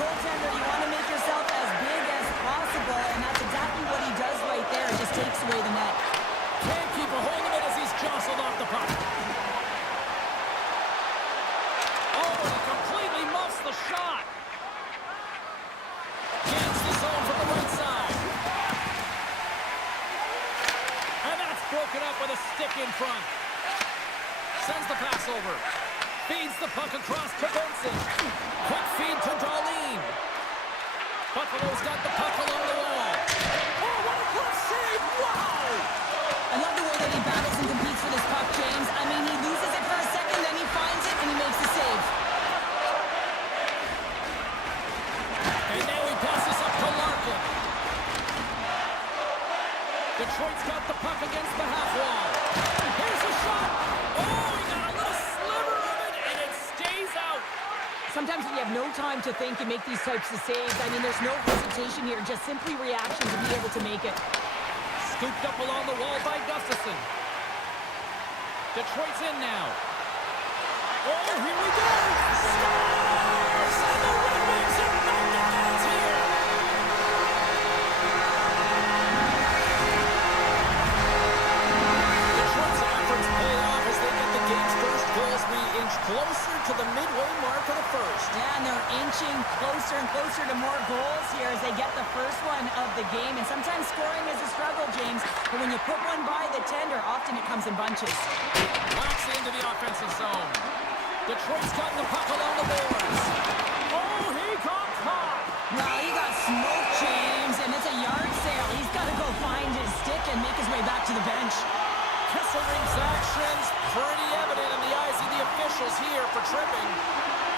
goaltender, you want to make yourself as big as possible, and that's exactly what he does right there. It just takes away the net. Can't keep a hold of it as he's jostled off the puck. Oh, and he completely muffs the shot. Gets the zone from the right side. And that's broken up with a stick in front. Sends the pass over. Feeds the puck across to Benson. Quick feed to Darlene. Buffalo's got the puck along the wall. Oh, what a glove save! Wow! I love the way that he battles and competes for this puck, James. I mean, he loses it for a second, then he finds it, and he makes the save. And now he passes up to Larkin. Detroit's got the puck against the half wall. Here's a shot. Oh, he got a little sliver of it, and it stays out. Sometimes when you have no time to think and make these types of saves, I mean, there's no hesitation here, just simply reaction to be able to make it. Scooped up along the wall by Gustafsson. Detroit's in now. Oh, here we go! Stars! And the Red Wings are knocked out here! Detroit's efforts pay off as they get the game's first goal as we inch closer to the midway mark of the first. Yeah, and they're inching closer and closer to more goals here as they get the first one of the game. And sometimes scoring is a struggle, James, but when you put one by the tender, often it comes in bunches. Knocks into the offensive zone. Detroit's got the puck along the boards. Oh, he got caught! Well, he got smoked, James, and it's a yard sale. He's got to go find his stick and make his way back to the bench. Kesselring's actions pretty evident in the eyes of the officials here for tripping.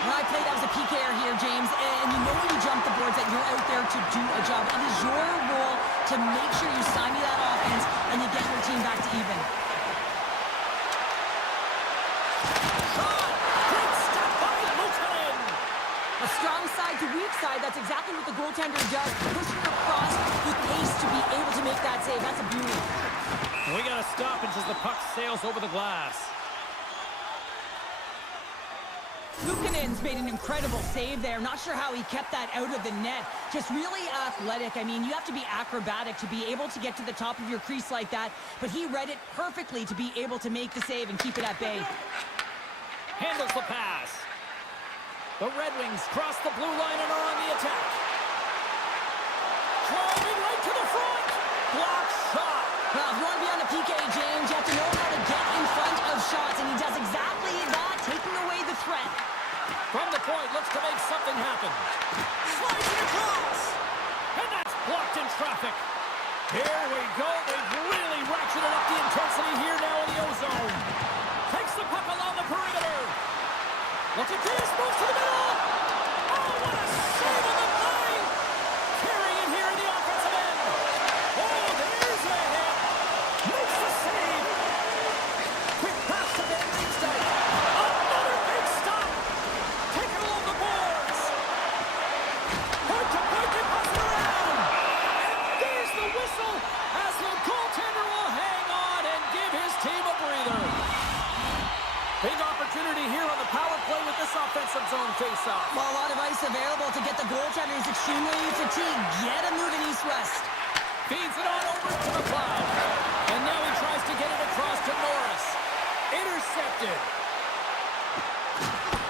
Well, I played as a PKer here, James, and you know when you jump the boards that you're out there to do a job. It is your role to make sure you stymie that offense and you get your team back to even. Shot! Great step by Luukkonen! A strong side to weak side, that's exactly what the goaltender does. Pushing across with pace to be able to make that save. That's a beauty. We got a stoppage as the puck sails over the glass. Luukkonen's made an incredible save there. Not sure how he kept that out of the net. Just really athletic. I mean, you have to be acrobatic to be able to get to the top of your crease like that, but he read it perfectly to be able to make the save and keep it at bay. Handles the pass. The Red Wings cross the blue line and are on the attack. Driving right to the front. Block shot. Well, if you want to be on the PK, James, you have to know how to get in front of shots, and he does exactly that, taking away the threat. From the point, looks to make something happen. Slides it across. And that's blocked in traffic. Here we go. They've really ratcheted up the intensity here now in the O-zone. Takes the puck along the perimeter. Look at this. Moves to the middle. Oh, what a save on the line. Carrying it here in the offensive end. Oh, there's a hit. Makes the save. Quick pass to Van Riemsdyk. Another big stop. Take it along the boards. Point to point, they pass it around. And there's the whistle as the goaltender will hang on and give his team a breather. Big opportunity here on the power play with this offensive zone faceoff. Well, a lot of ice available to get the goaltender. He's extremely fatigued. Get him moving east-west. Feeds it on over to the cloud. And now he tries to get it across to Norris. Intercepted.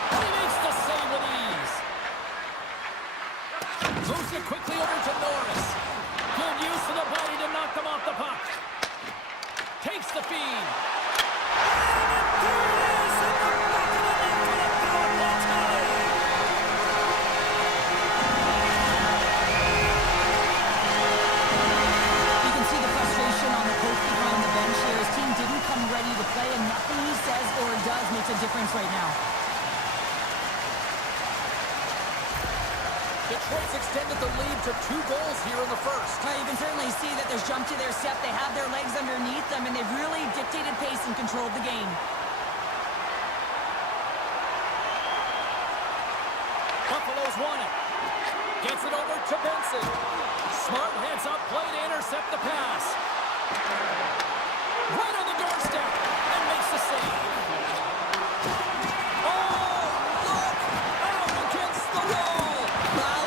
He makes the save with ease. Moves it quickly over to Norris. Good use of the body to knock them off the puck. Takes the feed. And there it is in the back of the net for the power play tie. You can see the frustration on the coach behind the bench here. His team didn't come ready to play, and nothing he says or does makes a difference right now. Detroit's extended the lead to 2 goals here in the first. You can certainly see that there's jump to their step. They have their legs underneath them, and they've really dictated pace and controlled the game. Buffalo's won it. Gets it over to Benson. Smart heads up play to intercept the pass. Right on the doorstep and makes the save. Oh, look! Out against the wall! Well,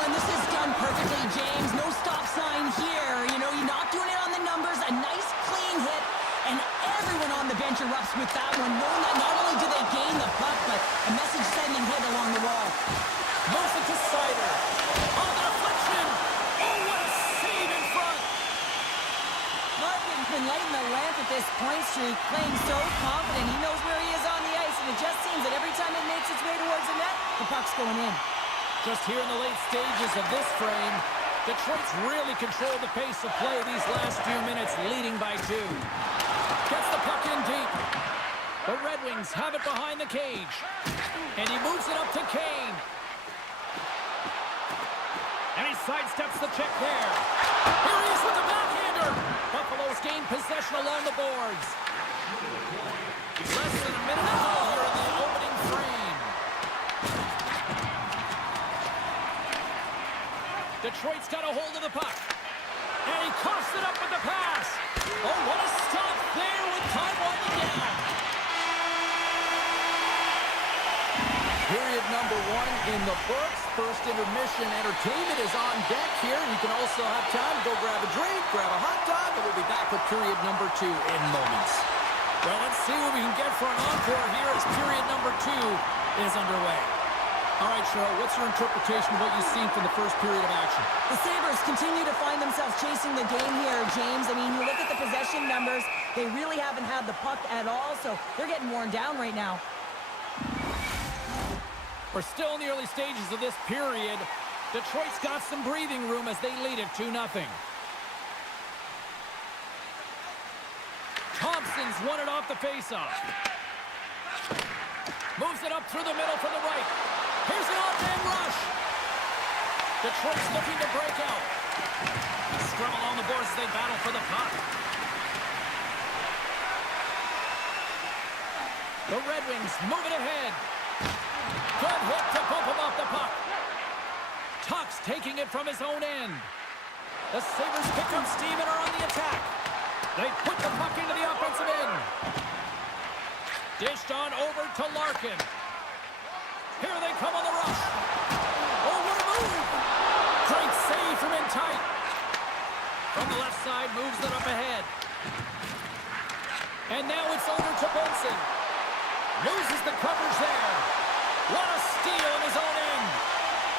playing so confident. He knows where he is on the ice, and it just seems that every time it makes its way towards the net, the puck's going in. Just here in the late stages of this frame, Detroit's really controlled the pace of play these last few minutes, leading by 2. Gets the puck in deep. The Red Wings have it behind the cage. And he moves it up to Kane. And he sidesteps the check there. Here he is with the backhander. Buffalo's gained possession along the boards. Less than a minute to go here in the opening frame. Detroit's got a hold of the puck. And he coughs it up with the pass. Oh, what a stop there with time winding down. Period number 1 in the books. First intermission entertainment is on deck here. You can also have time to go grab a drink, grab a hot dog, and we'll be back with period number 2 in moments. Well, let's see what we can get for an encore here as period number 2 is underway. All right, Cheryl, what's your interpretation of what you've seen from the first period of action? The Sabres continue to find themselves chasing the game here, James. I mean, you look at the possession numbers, they really haven't had the puck at all, so they're getting worn down right now. We're still in the early stages of this period. Detroit's got some breathing room as they lead it 2-0. Thompson's won it off the faceoff. Moves it up through the middle for the right. Here's an off-man rush. Detroit's looking to break out. Scrum along the boards as they battle for the puck. The Red Wings move it ahead. Good hit to bump him off the puck. Tuch's taking it from his own end. The Sabres pick up steam and are on the attack. They put the puck into the offensive end. Dished on over to Larkin. Here they come on the rush. Oh, what a move! Great save from in tight. From the left side, moves it up ahead. And now it's over to Benson. Loses the coverage there. What a steal in his own end.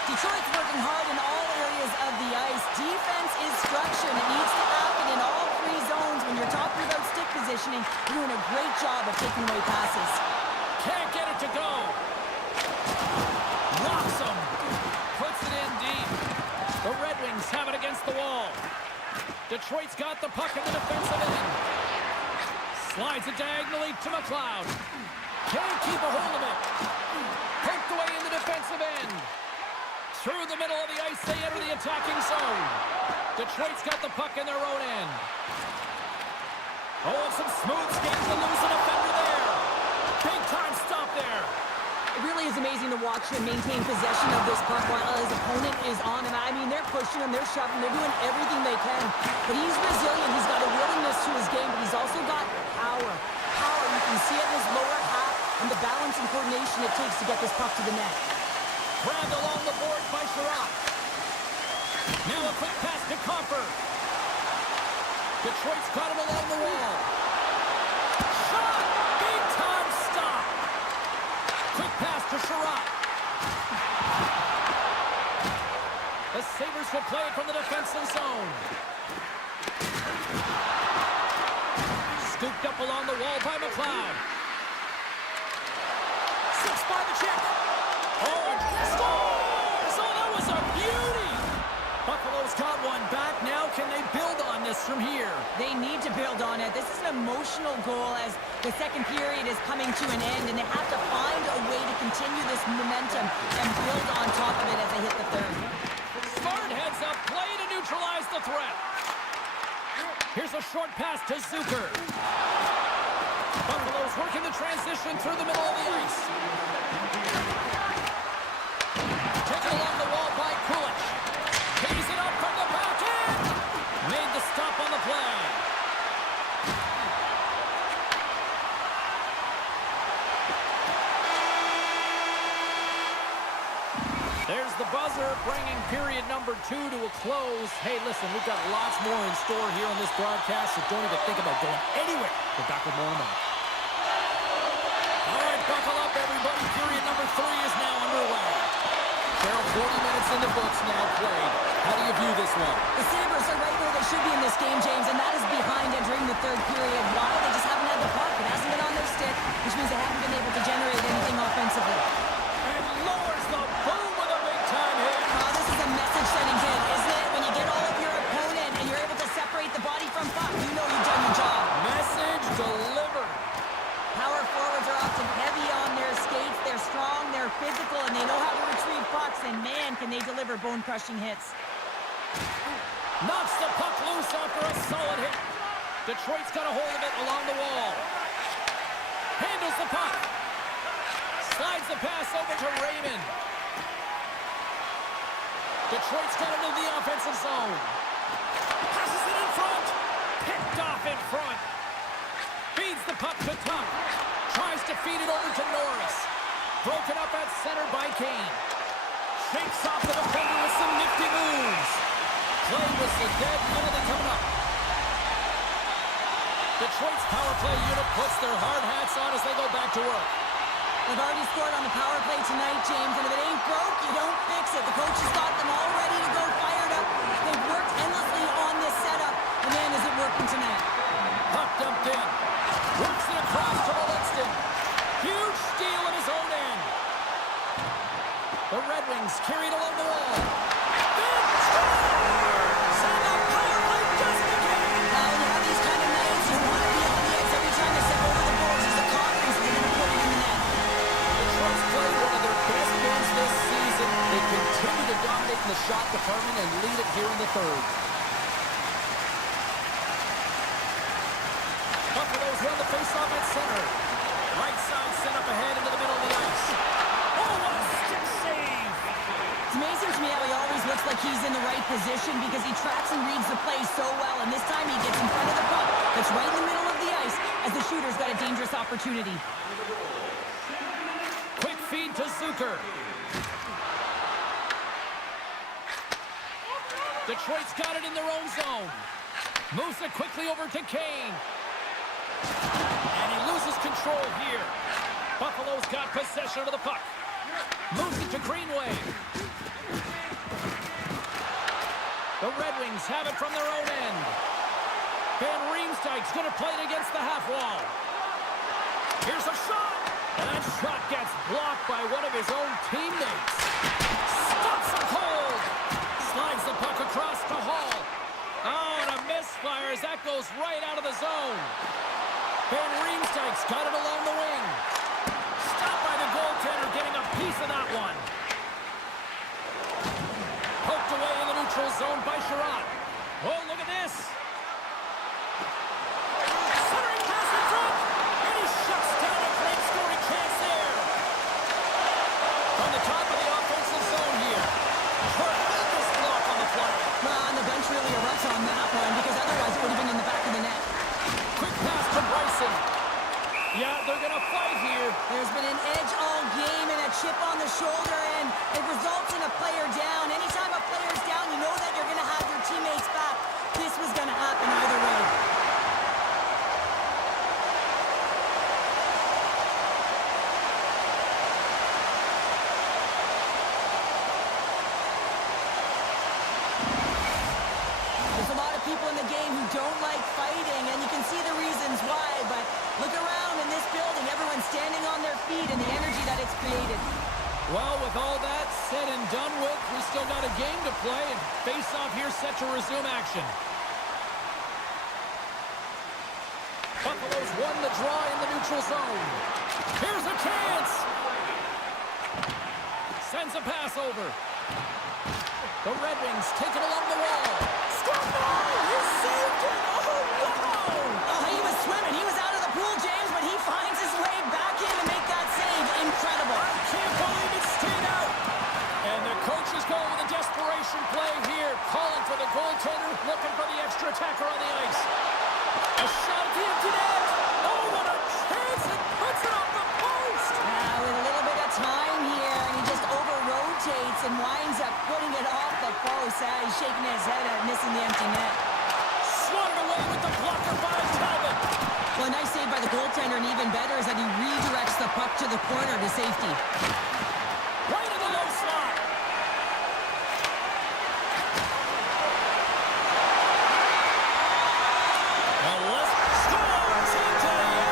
Detroit's working hard in all areas of the ice. Defense is structured. It needs to happen in all 3 zones. When you're talking about stick positioning, you're doing a great job of taking away passes. Can't get it to go. Rocks him. Puts it in deep. The Red Wings have it against the wall. Detroit's got the puck in the defensive end. Slides it diagonally to McLeod. Can't keep a hold of it. Poked away in the defensive end. Through the middle of the ice, they enter the attacking zone. Detroit's got the puck in their own end. Oh, some smooth skating to lose an offender there. Big time stop there. It really is amazing to watch him maintain possession of this puck while his opponent is on him. I mean, they're pushing him, they're shoving, they're doing everything they can. But he's resilient. He's got a willingness to his game, but he's also got power. Power, you can see it in his lower half and the balance and coordination it takes to get this puck to the net. Grabbed along the boards by Sherratt. Now a quick pass to Comfer. Detroit's got him along the wall. Shot! Big time stop. Quick pass to Sherratt. The Sabres will play it from the defensive zone. Scooped up along the wall by McLeod. 6 by the check. Oh, scores! Oh, that was a beauty! Buffalo's got one back. Now can they build on this from here? They need to build on it. This is an emotional goal as the second period is coming to an end, and they have to find a way to continue this momentum and build on top of it as they hit the third. Smart heads up, play to neutralize the threat. Here's a short pass to Zucker. Buffalo's working the transition through the middle of the ice. Taken along the wall by Kulich. Pays it up from the back end. Made the stop on the play. There's the buzzer, bringing period number 2 to a close. Hey, listen, we've got lots more in store here on this broadcast, so don't even think about going anywhere. We're back with more in a moment. All right, buckle up, everybody. Period number 3 is now underway. Cheryl, 40 minutes in the books now played. How do you view this one? The Sabres are right where they should be in this game, James, and that is behind entering the third period. Why? They just haven't haven't had the puck. It hasn't been on their stick, which means they haven't been able to generate anything offensively. And lowers the boom with a big-time hit. Oh, this is a message-sending hit, isn't it? When you get all of your opponent and you're able to separate the body from puck, you know you've done your job. Message delivered. Power forwards are often heavy on their skates. They're strong, they're physical, and they know how to retrieve pucks. And man, can they deliver bone-crushing hits. Knocks the puck loose after a solid hit. Detroit's got a hold of it along the wall. Handles the puck. Slides the pass over to Raymond. Detroit's got it in the offensive zone. Passes it in front. Picked off in front. Feeds the puck to Tuck. Tries to feed it over to Norris. Broken up at center by Kane. Shakes off the defender with some nifty moves. Play whistle dead, penalty coming up. Detroit's power play unit puts their hard hats on as they go back to work. They've already scored on the power play tonight, James, and if it ain't broke, you don't fix it. The coach has got them all ready to go, fired up. They've worked endlessly on this setup, and man, is it working tonight. Puck dumped in. Works it across to Livingston. Huge steal at his own end. The Red Wings carried along the wall. Big scores! And the power play does it again! Now, when you have these kind of nights, you want to be on the ice every time they step over the boards. There's a confidence that they're going to put it in the net. Detroit's played one of their best games this season. They continue to dominate in the shot department and lead it here in the third. Buffalo's run the faceoff at center. Right side set up ahead into the middle of the ice. Oh, what a stick save! It's amazing to me how he always looks like he's in the right position because he tracks and reads the play so well, and this time he gets in front of the puck that's right in the middle of the ice as the shooter's got a dangerous opportunity. Quick feed to Zucker. Detroit's got it in their own zone. Moves it quickly over to Kane. And he loses control here. Buffalo's got possession of the puck. Moves it to Greenway. The Red Wings have it from their own end. Van Riemsdyk's going to play it against the half wall. Here's a shot. And that shot gets blocked by one of his own teammates. Stops him cold. Slides the puck across to Hall. Oh, and a misfire as that goes right out of the zone. Van Riemsdyk's got it along the wing. Stopped by the goaltender, getting a piece of that one. Poked away in the neutral zone by Sherratt. Oh, look at this. Centering pass in front. And he shuts down a great scoring chance there. From the top of the offensive zone here. Tremendous block on the play. Well, and the bench really erupts on that one because otherwise it would have been in the back of the net. Quick pass to Bryson. Yeah, they're going to fight here. There's been an edge all game and a chip on the shoulder, and it results in a player down. Anytime a player's down, you know that you're going to have your teammates back. This was going to happen either way. There's a lot of people in the game who don't like fighting, and you can see the reasons why, but look around in this building. Everyone's standing on their feet and the energy that it's created. Well, with all that said and done with, we still got a game to play, and face-off here set to resume action. Buffalo's won the draw in the neutral zone. Here's a chance! Sends a pass over. The Red Wings take it along the wall. Scott, he saved it! Oh, wow! Oh, he was swimming. He was out of the pool, James, but he finds his way back in to make that save. Incredible. I can't believe it stayed out. And the coach is going with a desperation play here, calling for the goaltender, looking for the extra attacker on the ice. A shot at the empty net. Oh, what a chance! It puts it off the post. Now, with a little bit of time here, and he just over-rotates and winds up putting it off the post. He's shaking his head at missing the empty net. Swatted away with the blocker by Talbot. Well, a nice save by the goaltender, and even better is that he redirects the puck to the corner to safety. Right in the low slot. And let's score into the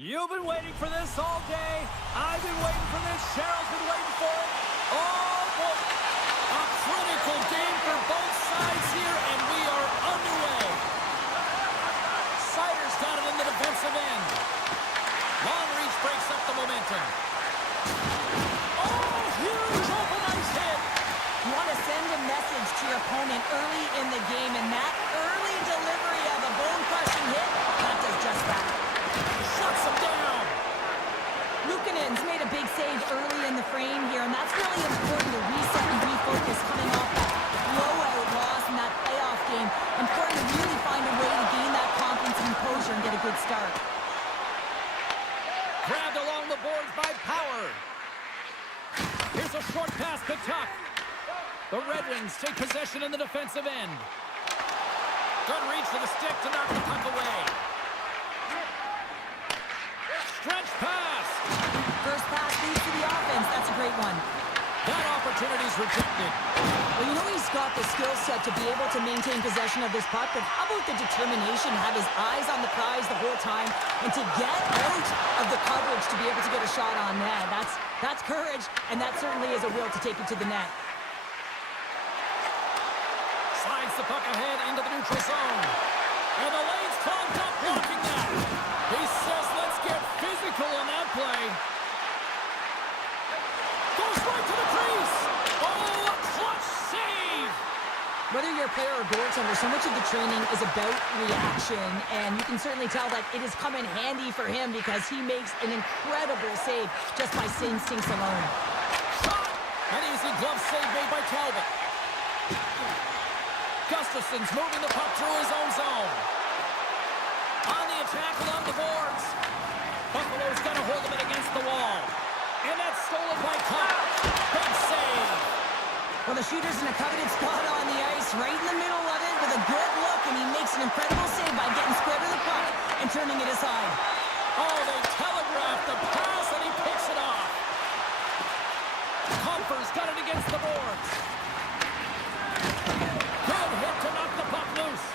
You've been waiting for this all day. I've been waiting for this. Cheryl's been waiting for it. Oh, boy. A critical game for both sides here, and we are underway. Sider's got it in the defensive end. Long reach breaks up the momentum. Oh, huge open ice hit. You want to send a message to your opponent early in the game, and that early delivery of a bone-crushing hit, that does just that. Shuts him down. Luukkonen's made a big save early in the frame here, and that's really important to reset and refocus coming off that blowout loss in that playoff game. Important to really find a way to gain that confidence and composure and get a good start. Grabbed along the boards by Power. Here's a short pass to Tuck. The Red Wings take possession in the defensive end. Good reach to the stick to knock the puck away. Stretch pass. First pass leads to the offense. That's a great one. That opportunity's rejected. Well, you know he's got the skill set to be able to maintain possession of this puck, but how about the determination to have his eyes on the prize the whole time and to get out of the coverage to be able to get a shot on net? That's courage, and that certainly is a will to take it to the net. Slides the puck ahead into the neutral zone. And the lane's clogged up blocking that. He says, let's get physical on that play. Goes right to the crease. Oh, a clutch save. Whether you're a player or goaltender, so much of the training is about reaction, and you can certainly tell that it has come in handy for him because he makes an incredible save just by instincts alone. Shot. An easy glove save made by Talbot. Gustafson's moving the puck through his own zone. On the attack along the boards. Buffalo's got to hold him against the wall. And that's stolen by Clark. Big save. Well, the shooter's in a coveted spot on the ice, right in the middle of it with a good look, and he makes an incredible save by getting square to the puck and turning it aside. Oh, they telegraphed the pass, and he picks it off. Comfer's got it against the boards. Good hit to knock the puck loose.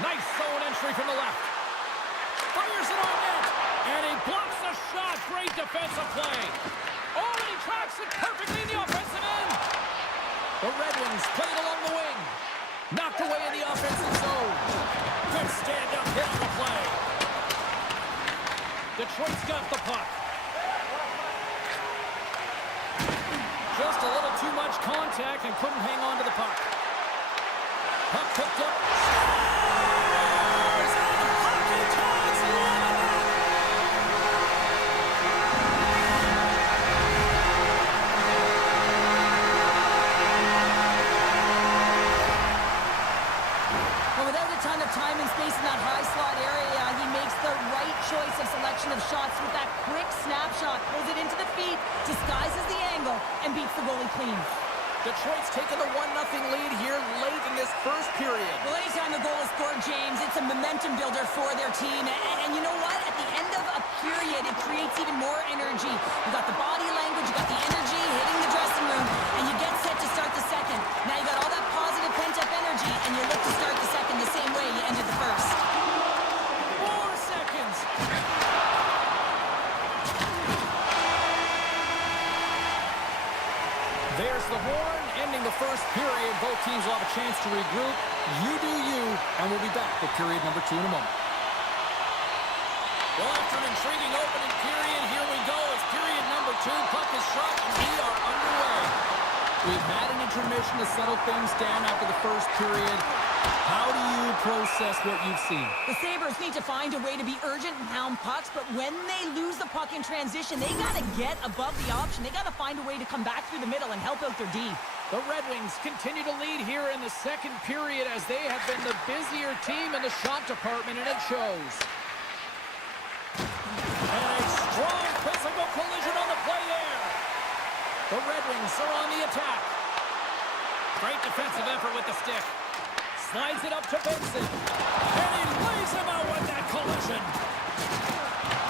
Nice zone entry from the left. Fires it on net, and he blocks the shot. Great defensive play. Oh, and he tracks it perfectly in the offensive end. The Red Wings play it along the wing. Knocked away in the offensive zone. Good stand-up hit on the play. Detroit's got the puck. Just a little too much contact and couldn't hang on to the puck. Puck picked up. Scores! And the hockey toss limit. Well, without a ton of time and space in that high slot area, he makes the right choice of selection of shots with that quick snapshot, pulls it into the feet, disguises the angle, and beats the goalie clean. Detroit's taken a 1-0 lead here late in this first period. Well, anytime a goal is scored, James, it's a momentum builder for their team. And you know what? At the end of a period, it creates even more energy. You got the body language, you got the energy hitting the dressing room, and you get set to start the second. Now you got all that positive pent-up energy, and you look to start the second the same way you ended the first. 4 seconds. There's the horn, ending the first period. Both teams will have a chance to regroup. You do you, and we'll be back with period number 2 in a moment. Well, after an intriguing opening period, here we go. It's period number 2. Puck is shot, and we are underway. We've had an intermission to settle things down after the first period. How do you process what you've seen? The Sabres need to find a way to be urgent and pound pucks, but when they lose the puck in transition, they got to get above the option. They got to find a way to come back through the middle and help out their D. The Red Wings continue to lead here in the second period as they have been the busier team in the shot department, and it shows. And a strong physical collision on the play there. The Red Wings are on the attack. Great defensive effort with the stick. Slides it up to Benson. And he lays him out with that collision.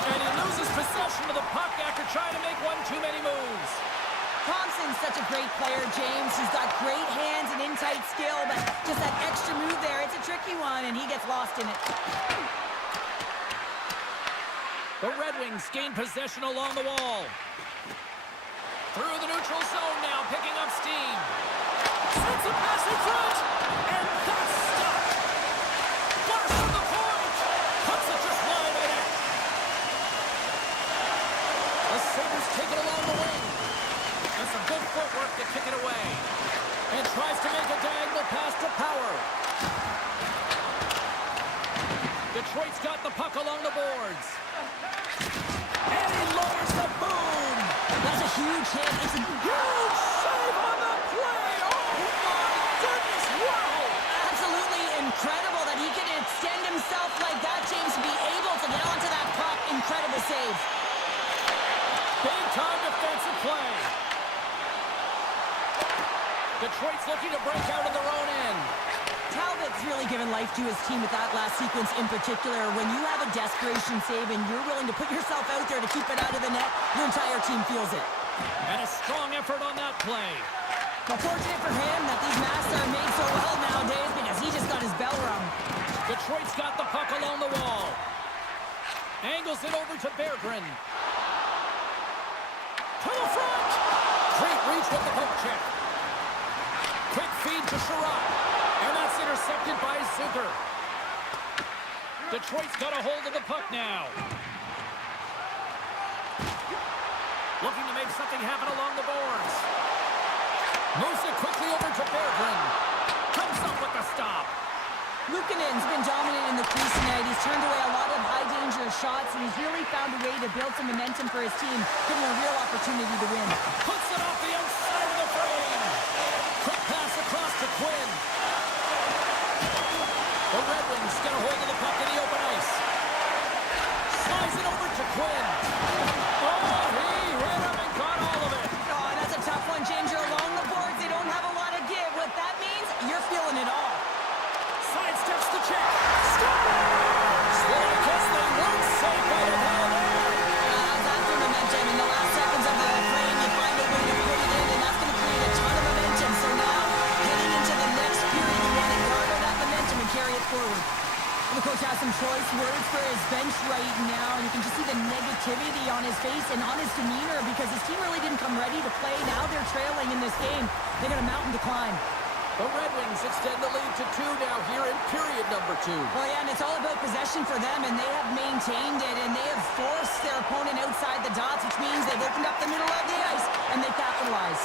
And he loses possession of the puck after trying to make one too many moves. Thompson's such a great player, James. He's got great hands and in-tight skill, but just that extra move there, it's a tricky one, and he gets lost in it. The Red Wings gain possession along the wall. Through the neutral zone now, picking up steam. Sends a pass in front, and that's stopped. Burst from the point. Puts it just wide of it. The Sabres take it along the wing. And some good footwork to kick it away. And tries to make a diagonal pass to Power. Detroit's got the puck along the boards. And he lowers the boom. That's a huge hit. It's a Huge save on the play. Oh, my goodness. Wow. absolutely incredible that he can extend himself like that, James, to be able to get onto that puck. Incredible save. Big-time defensive play. Detroit's looking to break out of their own end. Talbot's really given life to his team with that last sequence in particular. When you have a desperation save and you're willing to put yourself out there to keep it out of the net, your entire team feels it. And a strong effort on that play. But fortunate for him that these masks are made so well nowadays because he just got his bell rung. Detroit's got the puck along the wall. Angles it over to Berggren. To the front. Great reach with the poke check. Quick feed to Sherrod. And that's intercepted by Zucker. Detroit's got a hold of the puck now. Looking to make something happen along the boards. Moves it quickly over to Berggren. Comes up with the stop. Luukkonen's been dominant in the crease tonight. He's turned away a lot of high-danger shots, and he's really found a way to build some momentum for his team, giving a real opportunity to win. Puts it off the outside of the frame. Quick pass across to Quinn. The Red Wings get a hold of the puck in the open ice. Slides it over to Quinn. Oh, he hit him and caught all of it. Oh, and that's a tough one, James. You're along the boards. They don't have a lot of give. What that means, you're feeling it all. Sidesteps the check. Scores! Well, I guess they weren't safe by the hell there. That's after momentum. In the last seconds of the frame, you find a way to put it in, and that's going to create a ton of momentum. So now, heading into the next period, you want to garner that momentum and carry it forward. The coach has some choice words for his bench right now, and you can just see the negativity on his face and on his demeanor because his team really didn't come ready to play. Now they're trailing in this game. They got a mountain to climb. The Red Wings extend the lead to 2 now here in period number 2. Well, yeah, and it's all about possession for them, and they have maintained it, and they have forced their opponent outside the dots, which means they've opened up the middle of the ice, and they capitalize.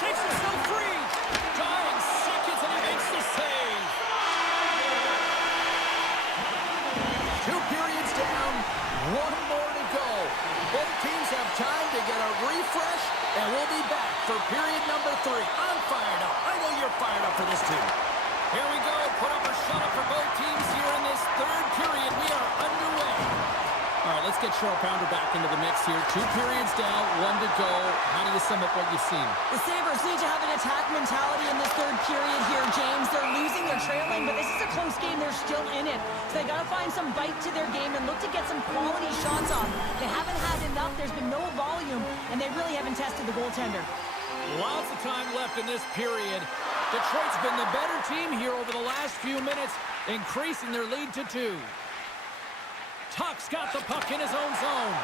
Shakes himself free. Dying seconds, and he makes the save. 2 periods down, 1 more to go. Both teams have time to get a refresh, and we'll be back for period number 3. I'm fired up. I know you're fired up for this team. Here we go. Put up a shot up for both teams here in this 3rd period. We are underway. All right, let's get Cheryl Pounder back into the mix here. 2 periods down, 1 to go. How do you sum up what you've seen? The Sabres need to have an attack mentality in this 3rd period here, James. They're losing, they're trailing, but this is a close game. They're still in it. So they got to find some bite to their game and look to get some quality shots off. They haven't had enough. There's been no volume, and they really haven't tested the goaltender. Lots of time left in this period. Detroit's been the better team here over the last few minutes, increasing their lead to 2. Tuck's got the puck in his own zone.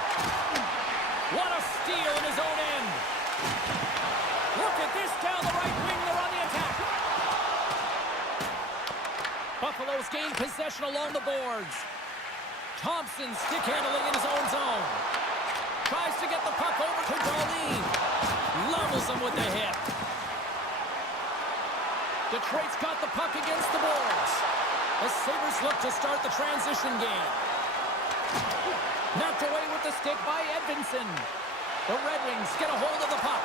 What a steal in his own end. Look at this down the right wing. They're on the attack. Buffalo's gained possession along the boards. Thompson stick handling in his own zone. Tries to get the puck over to Darlene. Levels him with the hit. Detroit's got the puck against the boards. The Sabres look to start the transition game. Knocked away with the stick by Edvinsson. The Red Wings get a hold of the puck.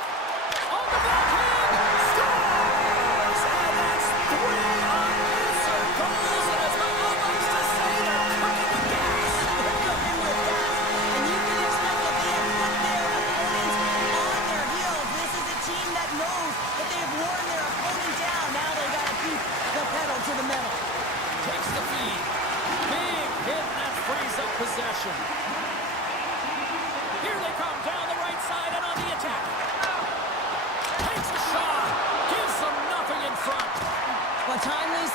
On the backhand! Scores! And that's 3 unanswered goals. And as my mom likes to say, they're cooking with gas. They're cooking with gas, and you can expect that they have put their opponents on their heels. This is a team that knows that they have worn their opponent down. Now they got to keep the pedal to the metal. Takes the feed. Big hit, and that frees up possession. Here they come down the right side and on the attack. Takes a shot. Gives them nothing in front. A timely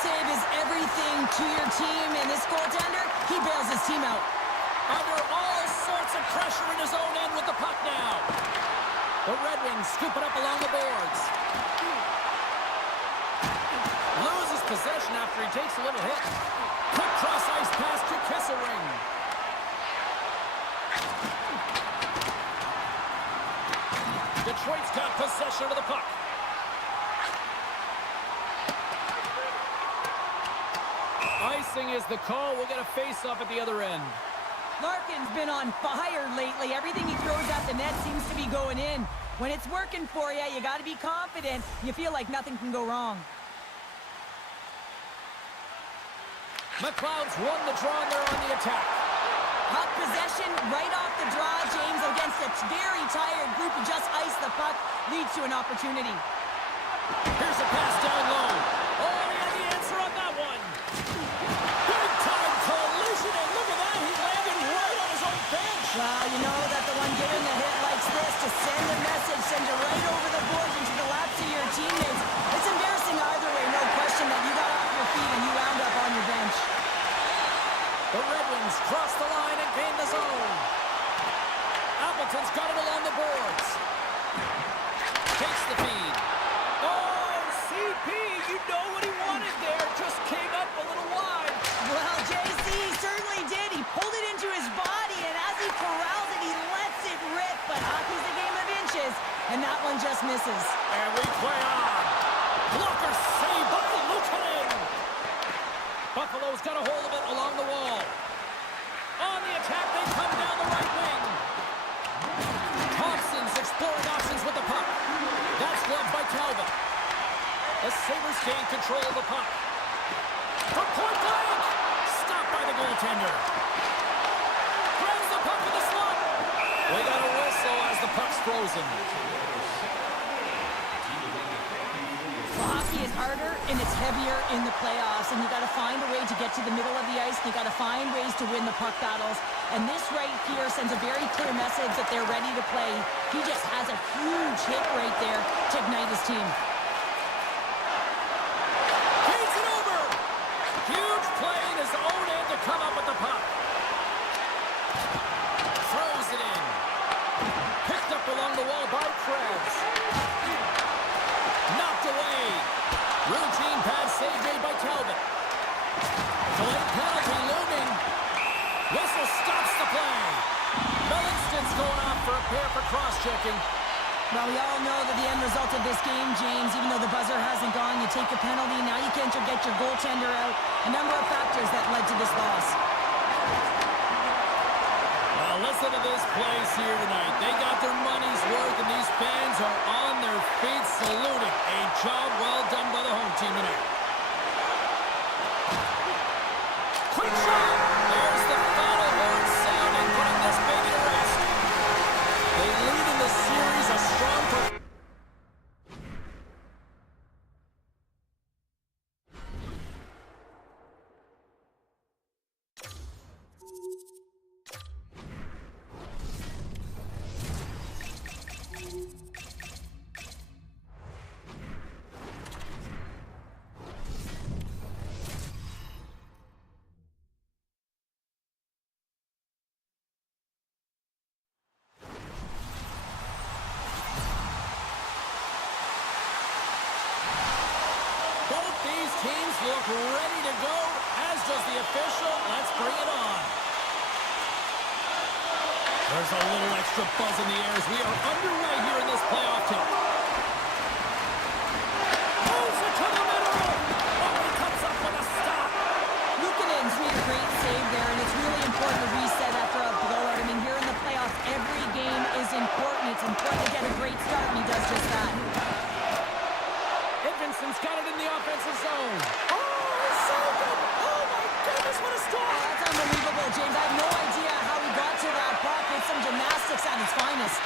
pressure in his own end with the puck now. The Red Wings scoop it up along the boards. Loses possession after he takes a little hit. Quick cross-ice pass to Kissering. Detroit's got possession of the puck. Icing is the call. We'll get a face-off at the other end. Larkin's been on fire lately. Everything he throws at the net seems to be going in. When it's working for you, you got to be confident. You feel like nothing can go wrong. McLeod's won the draw and they're on the attack. Puck possession right off the draw, James, against a very tired group who just iced the puck, leads to an opportunity. Here's a pass down low. Oh, he had the answer on that one. Big time collision, and look at that. He landed right on his own bench. Well, you know that the one giving the hit likes this, to send a message, send it right over the boards into the laps of your teammates. It's embarrassing either way, no question that you got off your feet and you wound up on your bench. The Red Wings cross the line and gain the zone. Appleton's got it along the boards. Takes the feed. Oh, CP, you know what he wanted there. Just came up a little wide. Well, JC certainly did. He pulled it into his body, and as he corrals it, he lets it rip. But hockey's a game of inches, and that one just misses. And we play on. Blocker save by Lukanen. Buffalo's got a hold of it along the wall. On the attack, they come down the right wing. Thompson's exploring options with the puck. That's gloved by Talbot. The Sabres gain control of the puck. From point blank! Stopped by the goaltender. Grabs the puck in the slot. We got a whistle as the puck's frozen. Well, hockey is harder and it's heavier in the playoffs, and you got to find a way to get to the middle of the ice. You got to find ways to win the puck battles, and this right here sends a very clear message that they're ready to play. He just has a huge hit right there to ignite his team. Feeds it over. Huge play in his own end to come up with the puck. Throws it in. Picked up along the wall by Krebs. Knocked away. Routine pass save made by Talbot. Delayed penalty looming. Whistle stops the play. Mellanston's going off for a pair for cross-checking. Well, we all know that the end result of this game, James, even though the buzzer hasn't gone, you take a penalty, now you can't get your goaltender out. A number of factors that led to this loss. Well, listen to this place here tonight. They got their money's worth, and these fans are on their feet saluting. A job well done by the home team tonight. Quick shot! There's the final horn sounding, putting this baby to rest. They lead in the series a strong performance. Teams look ready to go, as does the official. Let's bring it on. There's a little extra buzz in the air as we are underway here in this playoff tip. Moves it to the middle. Oh, he comes up with a stop. Lukanen's made a great save there, and it's really important to reset after a blowout. I mean, here in the playoffs, every game is important. It's important to get a great start, and he does just that. Edvinson's got it in the offensive zone. Oh, he's so good. Oh, my goodness, what a start. Oh, that's unbelievable, James. I have no idea how he got to that puck. It's some gymnastics at its finest.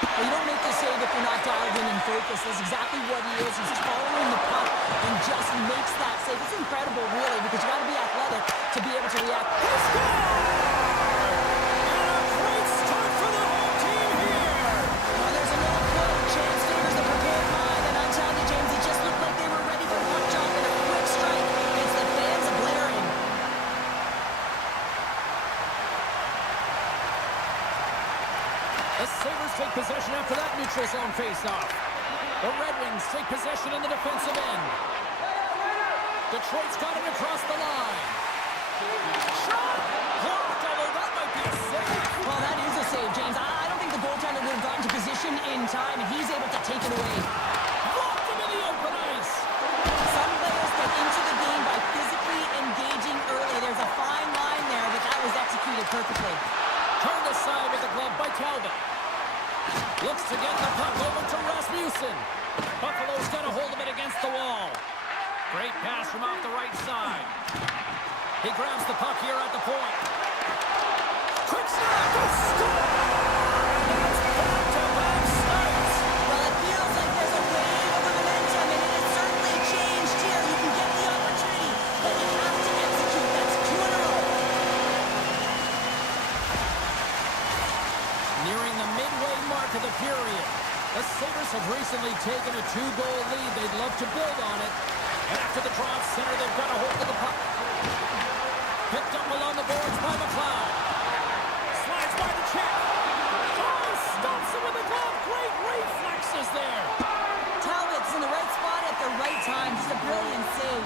But you don't make the save if you're not dialed in and focused. That's exactly what he is. He's following the puck and just makes that save. It's incredible, really, because you got to be athletic to be able to react. He scored! And a great start for the home team here. Well, there's a little quote. Chance favors the prepared mind, and I'm telling you, James, it just looked like they were ready for a puck drop and a quick strike. It's the fans blaring. Sabres take possession after that neutral zone face-off. The Red Wings take possession in the defensive end. Detroit's got it across the line. Shot! Blocked, although that might be a save. Well, that is a save, James. I don't think the goaltender would have gotten to position in time, and he's able to take it away. Blocked him in the open ice. Some players get into the game by physically engaging early. There's a fine line there, but that was executed perfectly. Turned aside with the glove by Talbot. Looks to get the puck over to Rasmussen. Buffalo's got a hold of it against the wall. Great pass from off the right side. He grabs the puck here at the point. Quick snap! He scores! Back-to-back snaps! Well, it feels like there's a wave of momentum, and it has certainly changed here. You can get the opportunity, but you have to execute. That's 2 in a row. Nearing the midway mark of the period. The Sabres have recently taken a 2-goal lead. They'd love to build on it. And after the draw at center, they've got a hold of the puck. Picked up along the boards by McLeod. Slides by the check. Oh, stops him with the glove. Great reflexes there. Talbot's in the right spot at the right time. Just a brilliant save.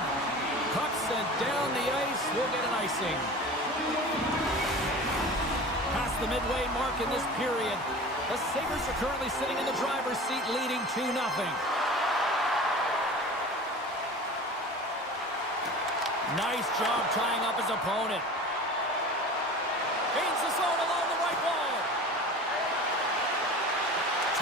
Puck sent down the ice. We'll get an icing. Past the midway mark in this period. The Sabres are currently sitting in the driver's seat, leading 2-0. Nice job tying up his opponent. Gains the zone along the right wall.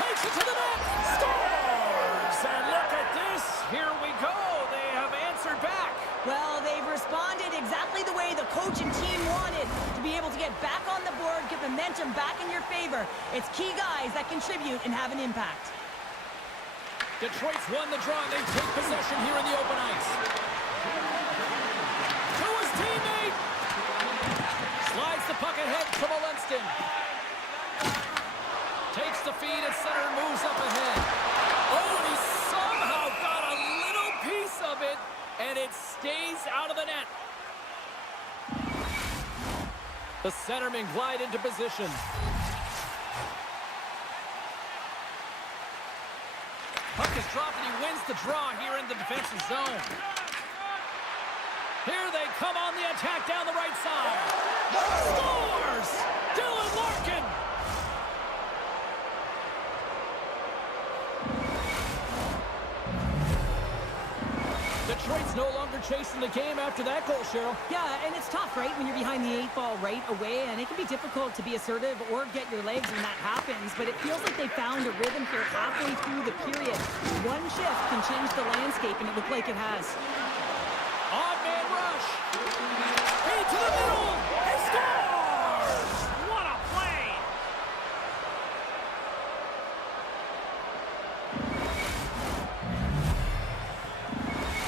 Takes it to the net. Scores! And look at this. Here we go. They have answered back. Well, they've responded exactly the way the coach and team wanted, to be able to get back on the board, get momentum back in your favor. It's key guys that contribute and have an impact. Detroit's won the draw. They take possession here in the open ice. To his teammate. Slides the puck ahead to Molinston. Takes the feed at center, moves up ahead. Oh, and he somehow got a little piece of it, and it stays out of the net. The centermen glide into position. Puck is dropped, and he wins the draw here in the defensive zone. Here they come on the attack down the right side. Scores! Dylan Larkin! Detroit's no longer chasing the game after that goal, Cheryl. Yeah, and it's tough, right, when you're behind the 8 ball right away, and it can be difficult to be assertive or get your legs when that happens, but it feels like they found a rhythm here halfway through the period. One shift can change the landscape, and it looked like it has. Odd man rush. Feed to the middle. He scores! What a play!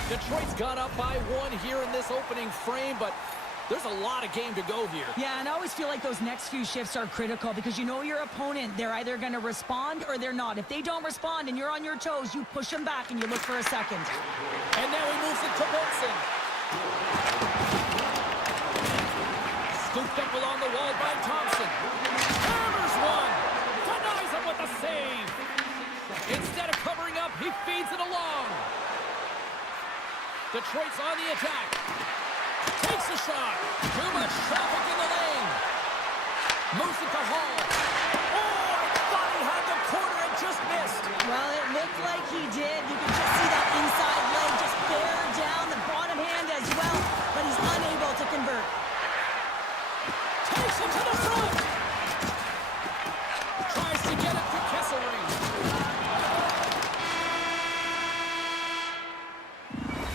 Detroit's gone up by 1 here in this opening frame, but there's a lot of game to go here. Yeah, and I always feel like those next few shifts are critical because you know your opponent, they're either going to respond or they're not. If they don't respond and you're on your toes, you push them back and you look for a second. And now he moves it to Wilson. Scooped up along the wall by Thompson. Hammers one. Denies him with the save. Instead of covering up, he feeds it along. Detroit's on the attack. Takes a shot. Too much traffic in the lane. Moves it to Hall. Oh, I thought he had the corner and just missed. Well, it looked like he did. You can just see that inside leg just bear down the bottom hand as well, but he's unable to convert. Takes it to the front. Tries to get it to Kesselring.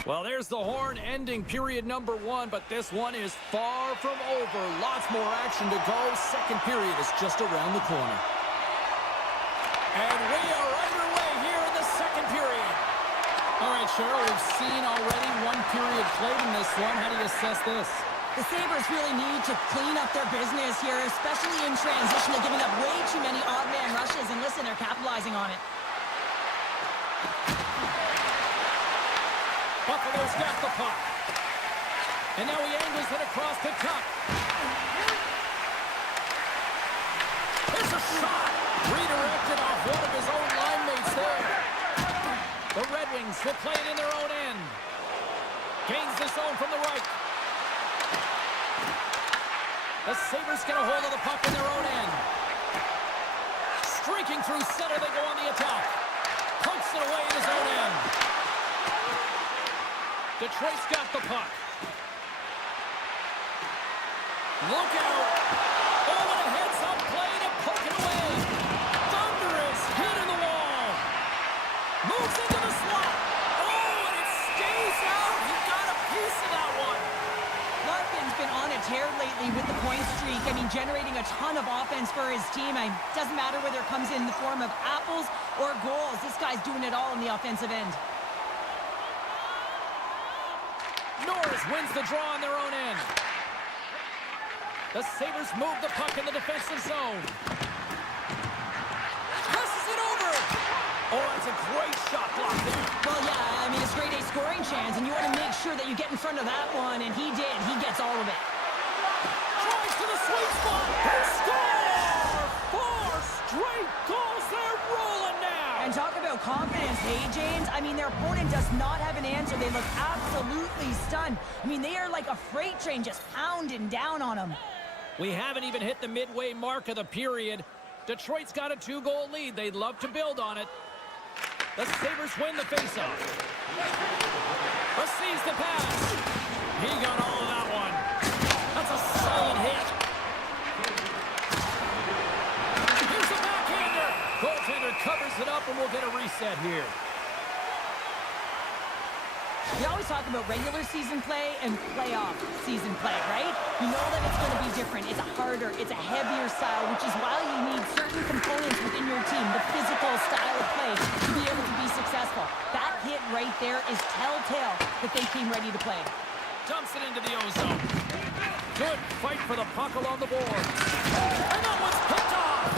Well, there's the horn ending period number 1, but this one is far from over. Lots more action to go. Second period is just around the corner. And we are underway here in the second period. All right, Cheryl, we've seen already 1 period played in this one. How do you assess this? The Sabres really need to clean up their business here, especially in transition. They're giving up way too many odd man rushes, and listen, they're capitalizing on it. Buffalo's got the puck. And now he angles it across the cup. Here's a shot. Redirect. one of his own line mates there. The Red Wings will play it in their own end. Gains the zone from the right. The Sabres get a hold of the puck in their own end. Streaking through center, they go on the attack. Pokes it away in his own end. Detroit's got the puck. Look out. Oh, and a heads-up play to poke it away. Thunderous hit in the wall. Moves into the slot. Oh, and it stays out. He got a piece of that one. Larkin's been on a tear lately with the point streak. I mean, generating a ton of offense for his team. It doesn't matter whether it comes in the form of apples or goals. This guy's doing it all on the offensive end. Norris wins the draw on their own end. The Sabres move the puck in the defensive zone. Passes it over. Oh, that's a great shot block there. Well, yeah, I mean, it's grade A scoring chance, and you want to make sure that you get in front of that one, and he did. He gets all of it. Drives to the sweet spot. They score! 4 straight goals. They're rolling now. And talk about confidence, hey, James? I mean, their opponent does not have an answer. They look absolutely stunned. I mean, they are like a freight train just pounding down on them. We haven't even hit the midway mark of the period. Detroit's got a 2-goal lead. They'd love to build on it. The Sabres win the faceoff. Receives the pass. He got all of that one. That's a solid hit. Here's a backhander. Goaltender covers it up, and we'll get a reset here. We always talk about regular season play and playoff season play, right? You know that it's going to be different. It's a harder, it's a heavier style, which is why you need certain components within your team, the physical style of play, to be able to be successful. That hit right there is telltale that they came ready to play. Dumps it into the ozone. Good fight for the puck along the board. And that one's picked off.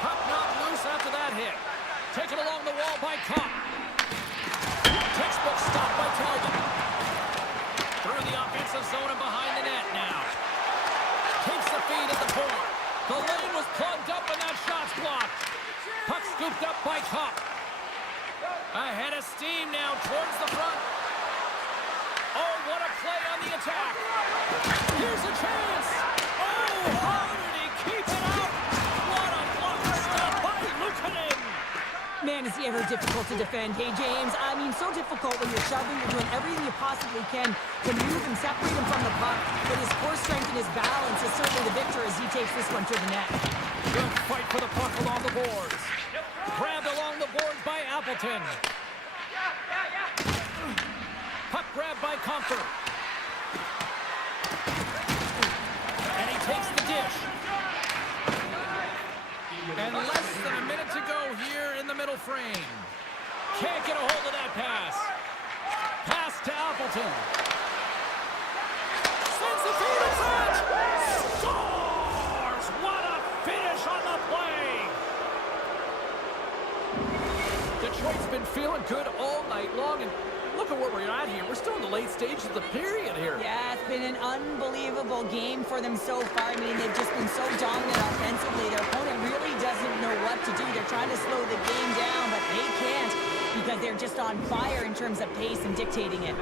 Puck knocked loose after that hit. Taken along the wall by Kopp. Textbook stop by Talbot. Through the offensive zone and behind the net now. Takes the feed at the point. The lane was plugged up and that shot's blocked. Puck scooped up by Kopp. Ahead of steam now towards the front. Oh, what a play on the attack. Here's a chance. Oh, how did he keep it out? What a blocker stop by Luukkonen. Man, is he ever difficult to defend. Hey, James, I mean, so difficult when you're shoving, you're doing everything you possibly can to move and separate him from the puck. But his core strength and his balance is certainly the victor as he takes this one to the net. Good fight for the puck along the boards. Grabbed along the boards by Appleton. Puck grabbed by Comfort. And he takes the dish. And less than a minute to go here in the middle frame. Can't get a hold of that pass. Pass to Appleton. Sends the feed in front. Scores! What a finish on the play! Detroit's been feeling good all night long, and look at where we're at here. We're still in the late stages of the period here. Yeah, it's been an unbelievable game for them so far. I mean, they've just been so dominant offensively. Their opponent really doesn't know what to do. They're trying to slow the game down, but they can't because they're just on fire in terms of pace and dictating it.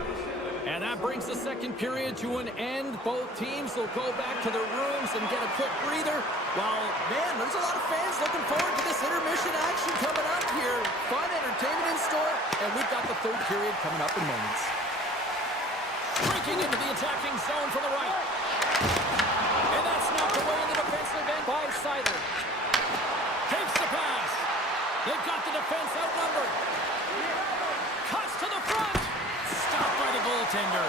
And that brings the second period to an end. Both teams will go back to their rooms and get a quick breather. Well, man, there's a lot of fans looking forward to this intermission action coming up here. Fun entertainment in store, and we've got the third period coming up in moments. Streaking into the attacking zone from the right. And that's knocked away in the defensive end by Seider. Takes the pass. They've got the defense outnumbered. Cuts to the front. Stopped by the goaltender.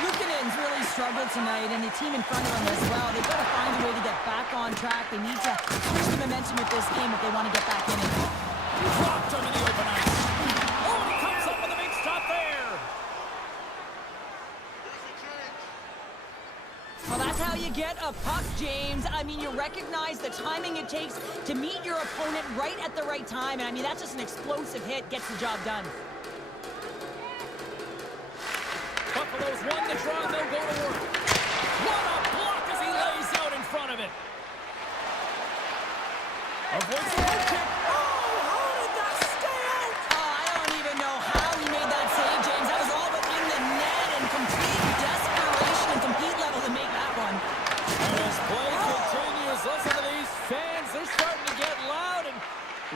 Luukkonen's really struggled tonight, and the team in front of him as well. They've got to find a way to get back on track. They need to switch the momentum with this game if they want to get back in it. Dropped him in the open ice. Oh, and he comes up with a big stop there. Well, that's how you get a puck, James. I mean, you recognize the timing it takes to meet your opponent right at the right time. And I mean, that's just an explosive hit, gets the job done. Buffalo's won the draw, and they'll go to work. What a block as he lays out in front of it. Avoids the low kick. Oh, how did that stay out? Oh, I don't even know how he made that save, James. That was all but in the net and complete desperation and compete level to make that one. And as play continues, listen to these fans. They're starting to get loud and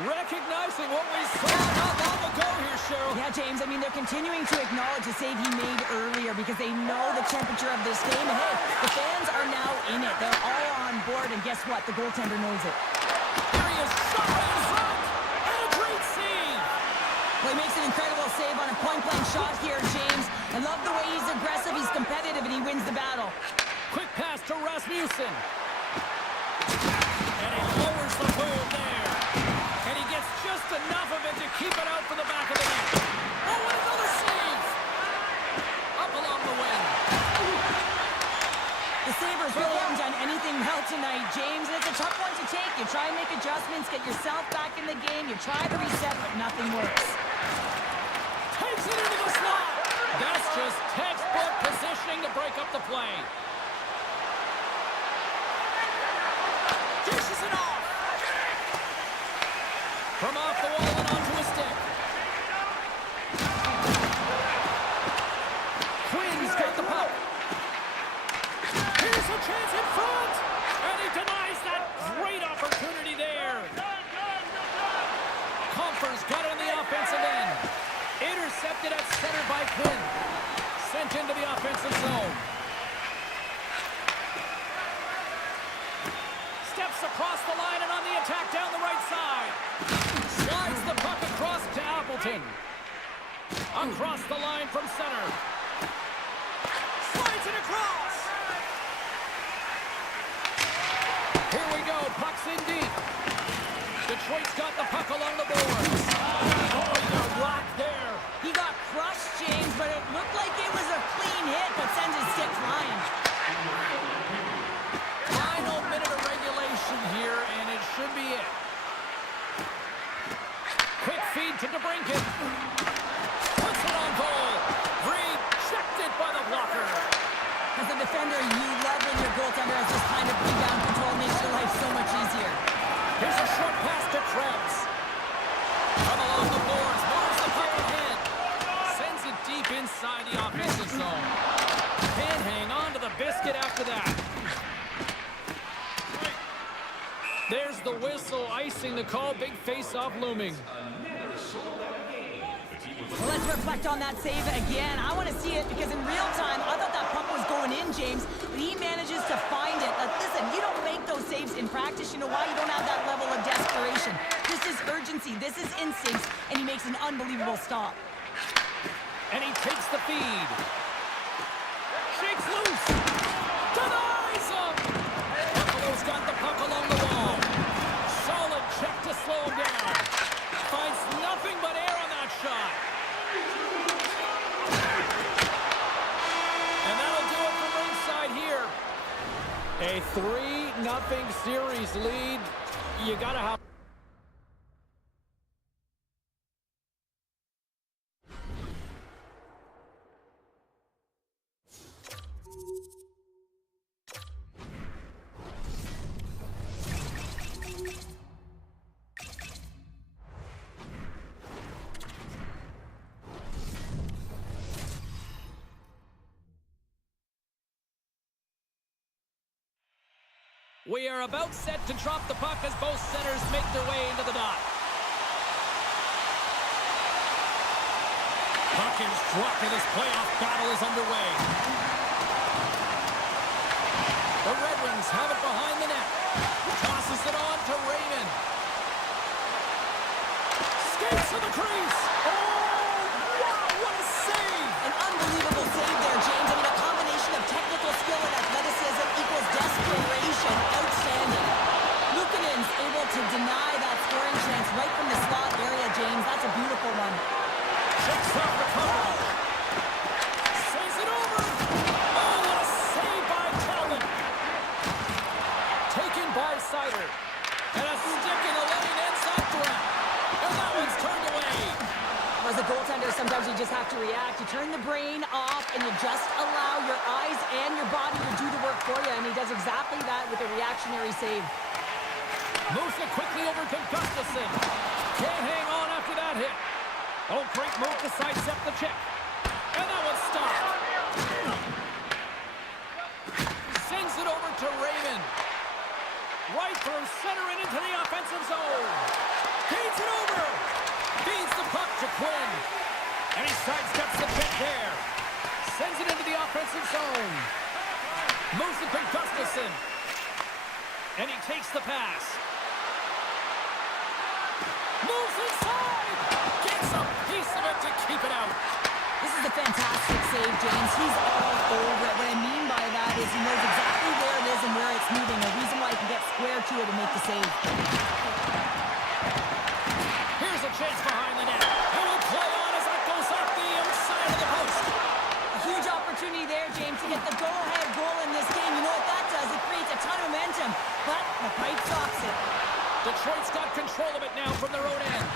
recognizing what we saw not long ago here, Cheryl. Yeah, James, I mean, they're continuing to acknowledge the save he made earlier because they know the temperature of this game. And hey, the fans are now in it. They're all on board, and guess what? The goaltender knows it. Here he is, shot in front, and a great save. Well, he makes an incredible save on a point-blank shot here, James. I love the way he's aggressive, he's competitive, and he wins the battle. Quick pass to Rasmussen. And he lowers the boom there. And he gets just enough of it to keep it out for the back of the net. Oh, and another save! Up along the wing. The Sabres really haven't done anything well tonight, James, and it's a tough one to take. You try and make adjustments, get yourself back in the game, you try to reset, but nothing works. Takes it into the slot. That's just textbook positioning to break up the play. Dishes it off. From off the wall and onto a stick. Quinn's got the puck. Here's a chance in front. And he denies that great opportunity there. Comfer's got it on the offensive end. Intercepted at center by Quinn. Sent into the offensive zone. Steps across the line and on the attack down the right side. Slides the puck across to Appleton. Across the line from center. Slides it across. Here we go. Puck's in deep. Detroit's got the puck along the boards. Oh, he got rocked there. He got crushed, James, but it looked like it was a clean hit, but sends his stick flying. Final minute of regulation here, and it should be it. Quick feed to DeBrincat. Puts it on goal. Rejected by the blocker. As a defender, you love when your goaltender has this kind of rebound control. Makes your life so much easier. Here's a short pass to Krebs. Come along the boards, moves the puck ahead. Sends it deep inside the offensive zone. Can't hang on to the biscuit after that. There's the whistle, icing the call. Big face-off looming. Well, let's reflect on that save again. I want to see it because in real time, I thought that puck was going in, James, but he manages to find it. Listen, you don't make those saves in practice. You know why? You don't have that level of desperation. This is urgency. This is instincts, and he makes an unbelievable stop. And he takes the feed. Shakes loose. Denies him. Buffalo's got the puck along the wall. Solid check to slow him down. Finds nothing but air on that shot. And that'll do it from ringside here. A 3-0 series lead. You gotta have... We are about set to drop the puck as both centers make their way into the dot. Puck is dropped and this playoff battle is underway. The Red Wings have it behind the net. Tosses it on to Raymond. Skates to the crease. Oh, wow, what a save! An unbelievable save there, James. I mean, a combination of technical skill and athleticism equals desperation. Outstanding. Luukkonen's able to deny that scoring chance right from the slot area, James. That's a beautiful one. Checks off the cover. Saves it over. Oh, what a save by Talbot. Taken by Sider. And a stick in the lane ends that threat. And that one's turned away. As a goaltender, sometimes you just have to react. You turn the brain off and you just allow your eyes and your body to do the work for you. And he does exactly that with a reactionary save. Moves it quickly over to Gustafsson. Can't hang on after that hit. Oh, great move to sidestep the check. And that was stopped. Sends it over to Raymond. Right through center and into the offensive zone. Feeds it over. Feeds the puck to Quinn. And he sidesteps the check there. Sends it into the offensive zone. Moves it to Gustafsson. And he takes the pass. Moves inside. Gets a piece of it to keep it out. This is a fantastic save, James. He's all over it. What I mean by that is he knows exactly where it is and where it's moving. A reason why he can get square to it and make the save. Here's a chance behind the net. And will play on as that goes off the outside of the post. A huge opportunity there, James, to get the go-ahead goal in this game. You know what that does? It creates a ton of momentum, but the pipe stops it. Detroit's got control of it now from their own end.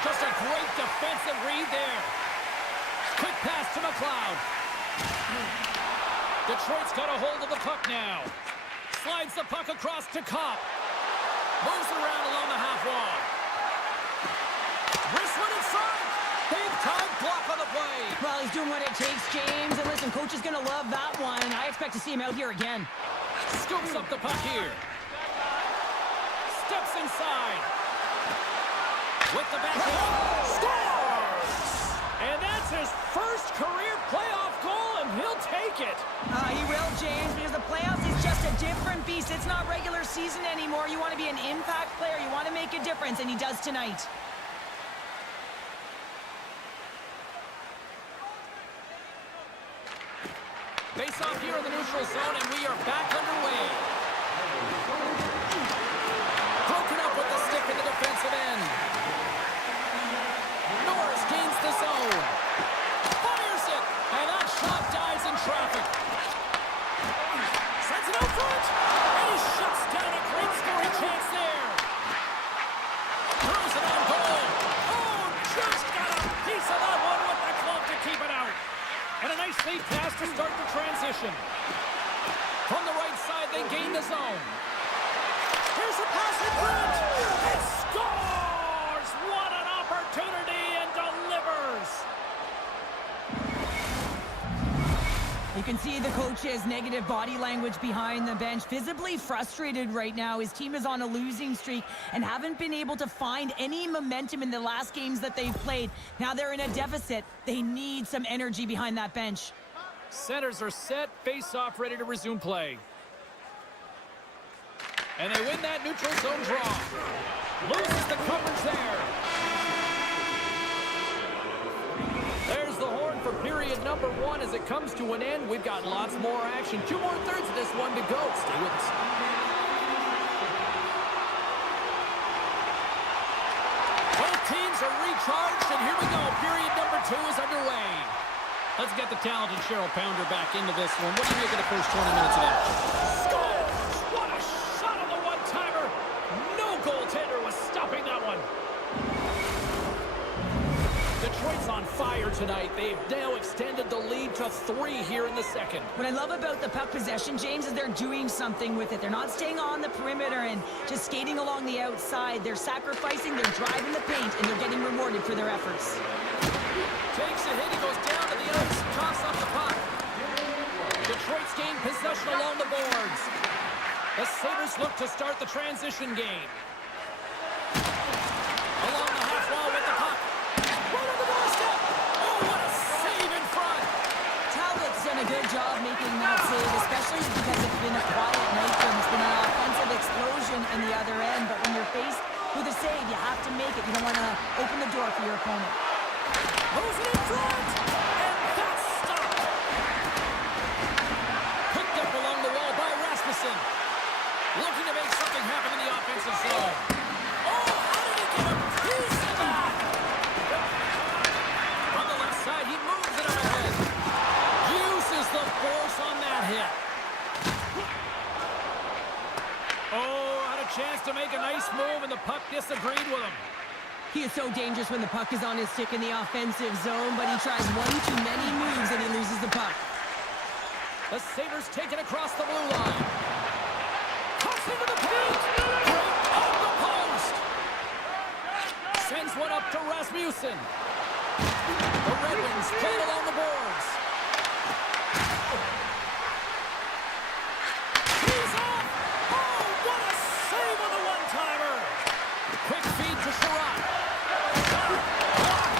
Just a great defensive read there. Quick pass to McLeod. Detroit's got a hold of the puck now. Slides the puck across to Kopp. Moves around along the half wall. Wrist one in front. Big time block on the play. Well, he's doing what it takes, James. And listen, coach is going to love that one. I expect to see him out here again. Scoops up the puck here. Steps inside. With the backhand. Scores! And that's his first career playoff goal, and he'll take it. He will, James, because the playoffs is just a different beast. It's not regular season anymore. You want to be an impact player. You want to make a difference, and he does tonight. Face off here in the neutral zone, and we are back underway. Broken up with the stick in the defensive end. Norris gains the zone. Fires it, and that shot dies in traffic. Sends it out front, and he shuts down a great scoring chance there. Throws it on goal. Oh, just got a piece of that one with the glove to keep it out. And a nice lead pass to start the transition. From the right side, they gain the zone. Here's a pass in front. It scores! What an opportunity, and delivers! You can see the coach's negative body language behind the bench. Visibly frustrated right now. His team is on a losing streak and haven't been able to find any momentum in the last games that they've played. Now they're in a deficit. They need some energy behind that bench. Centers are set, face-off, ready to resume play. And they win that neutral zone draw. Loses the coverage there. There's the horn for period number 1 as it comes to an end. We've got lots more action. 2 more thirds of this one to go. Stay with us. Both teams are recharged, and here we go. Period number 2 is underway. Let's get the talented Cheryl Pounder back into this one. What do you make of the first 20 minutes of action? Scores! What a shot on the one-timer! No goaltender was stopping that one. Detroit's on fire tonight. They've now extended the lead to 3 here in the second. What I love about the puck possession, James, is they're doing something with it. They're not staying on the perimeter and just skating along the outside. They're sacrificing, they're driving the paint, and they're getting rewarded for their efforts. Takes a hit, he goes down to the ice, toss up the puck. Detroit's gained possession along the boards. The Sabres look to start the transition game. Along the half wall with the puck. Right on the doorstep. Oh, what a save in front. Talbot's done a good job making that save, especially because it's been a quiet night for him. It's been an offensive explosion in the other end, but when you're faced with a save, you have to make it. You don't want to open the door for your opponent. Moves it in front, and that's stopped. Picked up along the wall by Rasmussen. Looking to make something happen in the offensive zone. Oh, how did he get a piece of that? On the left side, he moves it up ahead. Uses the force on that hit. Oh, had a chance to make a nice move, and the puck disagreed with him. He is so dangerous when the puck is on his stick in the offensive zone, but he tries one too many moves and he loses the puck. The Sabres take it across the blue line. Cuts into the paint. Great one up to Rasmussen. The Red Wings play it along the boards. He's off! Oh, what a save on the one-timer! Quick feed to Sherratt.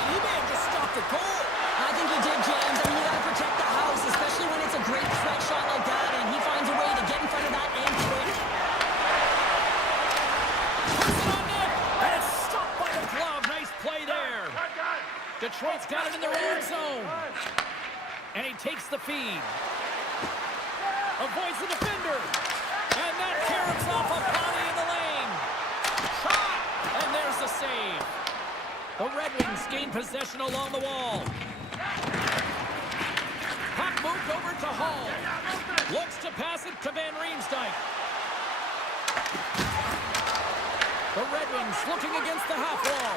He may have just stopped the goal. I think he did, James. I mean, you got to protect the house, especially when it's a great threat shot like that, and he finds a way to get in front of that and quick. Puts it on net, and it's stopped by the glove. Nice play there. Detroit's got it in their own zone. And he takes the feed. Avoids the defender. And that caroms off a body in the lane. Shot! And there's the save. The Red Wings gain possession along the wall. Puck moved over to Hall. Looks to pass it to Van Riemsdyk. The Red Wings looking against the half wall.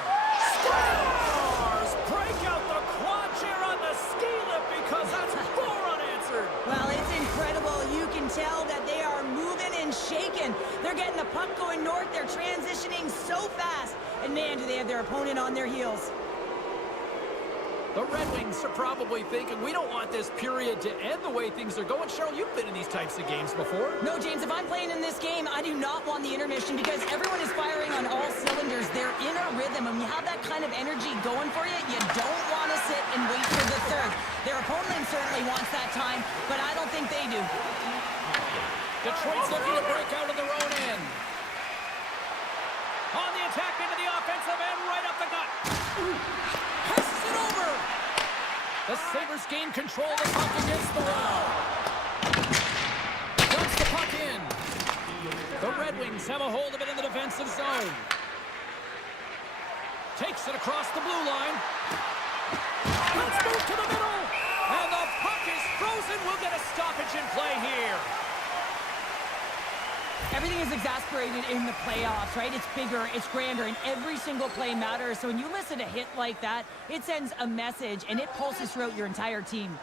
Scores! Break out the quad chair on the ski lift because that's 4 unanswered. Well, it's incredible. You can tell that they are moving and shaking. They're getting the puck going north. They're transitioning so fast. And man, do they have their opponent on their heels. The Red Wings are probably thinking, we don't want this period to end the way things are going. Cheryl, you've been in these types of games before. No, James, if I'm playing in this game, I do not want the intermission because everyone is firing on all cylinders. They're in a rhythm, and when you have that kind of energy going for you, you don't want to sit and wait for the third. Their opponent certainly wants that time, but I don't think they do. Detroit's looking to break out of their own end. On the attack into the offensive end, right up the gut. Passes it over. The Sabres gain control of the puck against the wall. Dumps the puck in. The Red Wings have a hold of it in the defensive zone. Takes it across the blue line. Let's move to the middle. And the puck is frozen. We'll get a stoppage in play here. Everything is exasperated in the playoffs, right? It's bigger, it's grander, and every single play matters. So when you listen to a hit like that, it sends a message, and it pulses throughout your entire team.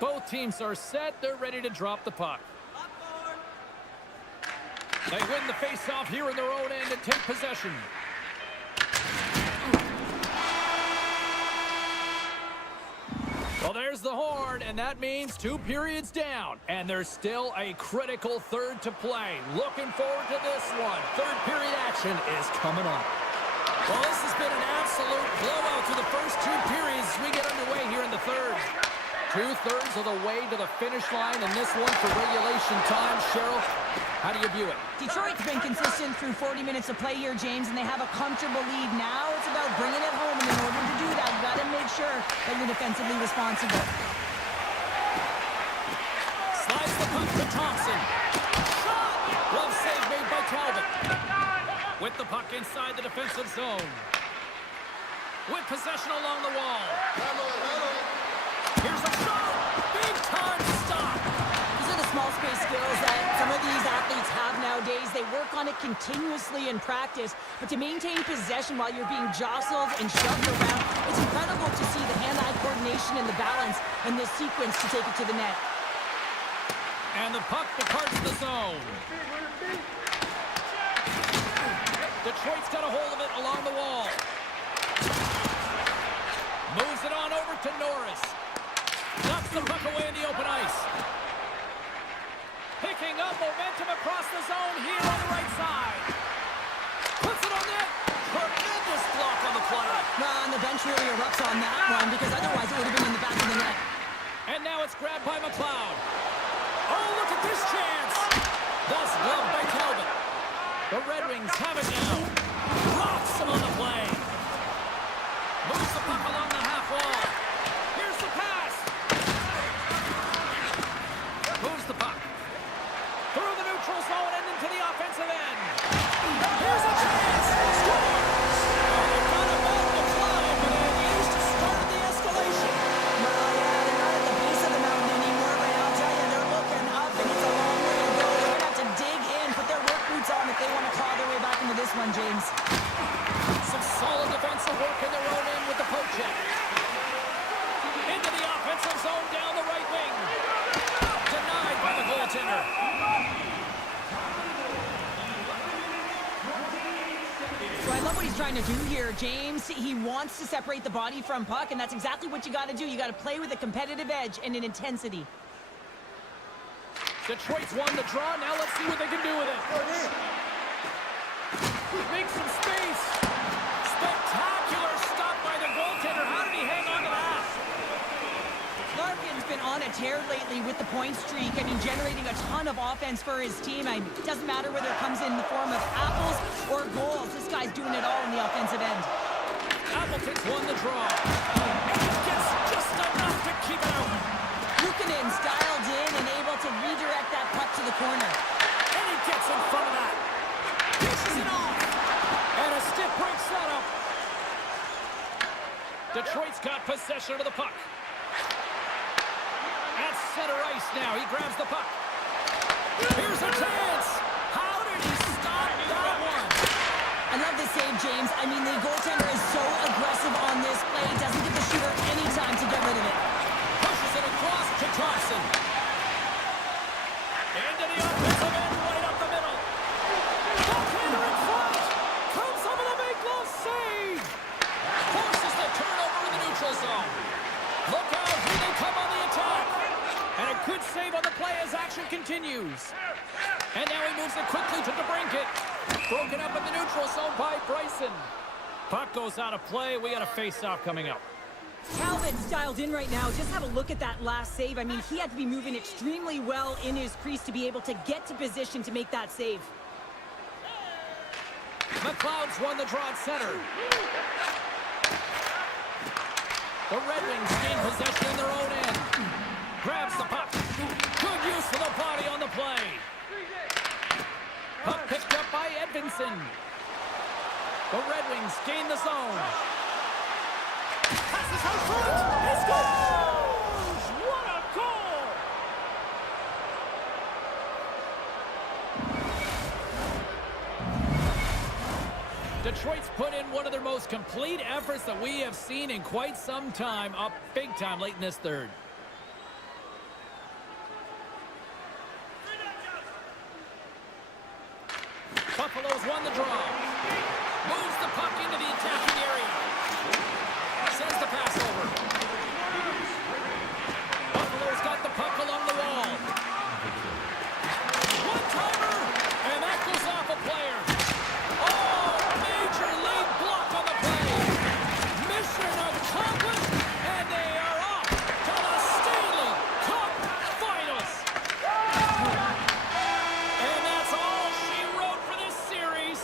Both teams are set. They're ready to drop the puck. They win the face-off here in their own end and take possession. Well, there's the horn, and that means 2 periods down. And there's still a critical third to play. Looking forward to this one. Third period action is coming up. Well, this has been an absolute blowout through the first 2 periods as we get underway here in the third. 2/3 of the way to the finish line, and this one for regulation time. Cheryl, how do you view it? Detroit's been consistent through 40 minutes of play here, James, and they have a comfortable lead. Now it's about bringing it home, and in order to do that, you've got to make sure that you're defensively responsible. Slides the puck to Thompson. Shot! Glove save made by Talbot. With the puck inside the defensive zone. With possession along the wall. Here's a shot! Big time stop! These are the small space skills that some of these athletes have nowadays. They work on it continuously in practice, but to maintain possession while you're being jostled and shoved around, it's incredible to see the hand-eye coordination and the balance in this sequence to take it to the net. And the puck departs the zone. Detroit's got a hold of it along the wall. Moves it on over to Norris. Knocks the puck away in the open ice. Picking up momentum across the zone here on the right side. Puts it on net. Tremendous block on the play. And the bench really erupts on that one because otherwise it would have been in the back of the net. And now it's grabbed by McLeod. Oh, look at this chance. Thus gloved by Talbot. The Red Wings have it now. Rocks him on the play. Moves the puck along the half wall. Here's the pass. Moves the puck. Through the neutral zone and into the offensive end. Here's a chance. Scores! They've got a ball to climb, but they used to start the escalation. Well, yeah, they're not at the base of the mountain anymore, but I'll tell you, they're looking up, and it's a long way to go. They're going to have to dig in, put their work boots on if they want to claw their way back into this one, James. I love what he's trying to do here, James. He wants to separate the body from puck, and that's exactly what you got to do. You got to play with a competitive edge and an intensity. Detroit's won the draw. Now let's see what they can do with it. Make some space. Spectacular stop by the goaltender. How did he hang on to that? Larkin's been on a tear lately with the point streak. I mean, generating a ton of offense for his team. It doesn't matter whether it comes in the form of apples or goals. This guy's doing it all in the offensive end. Appleton's won the draw. And he gets just enough to keep it out. Luukkonen's dialed in and able to redirect that puck to the corner. And he gets in front of that. Dishes it off. And a stick breaks that up. Detroit's got possession of the puck. At center ice now. He grabs the puck. Here's a chance. How did he stop that one? I love this save, James. I mean, the goaltender is so aggressive on this play. He doesn't give the shooter any time to get rid of it. Pushes it across to Thompson. Into the offensive end, right up the middle. Goaltender in front. Comes up with a big glove save. Forces the turnover in the neutral zone. Look out, here they come on the attack. And a good save on the play as action continues. And now he moves it quickly to DeBrincat. Broken up in the neutral zone by Bryson. Puck goes out of play. We got a face-off coming up. Calvin's dialed in right now. Just have a look at that last save. I mean, he had to be moving extremely well in his crease to be able to get to position to make that save. McLeod's won the draw at center. The Red Wings gain possession in their own end. Grabs the puck. Good use of the body on the play. Puck picked up by Edvinsson. The Red Wings gain the zone. Passes out front. He scores! What a goal! Detroit's put in one of their most complete efforts that we have seen in quite some time, up big time late in this third. Buffalo's won the draw. Moves the puck into the attacking area. Sends the pass over. Buffalo's got the puck along the wall. One-timer, and that goes off a player. Oh, major league block on the play. Mission accomplished, and they are off to the Stanley Cup Finals. And that's all she wrote for this series.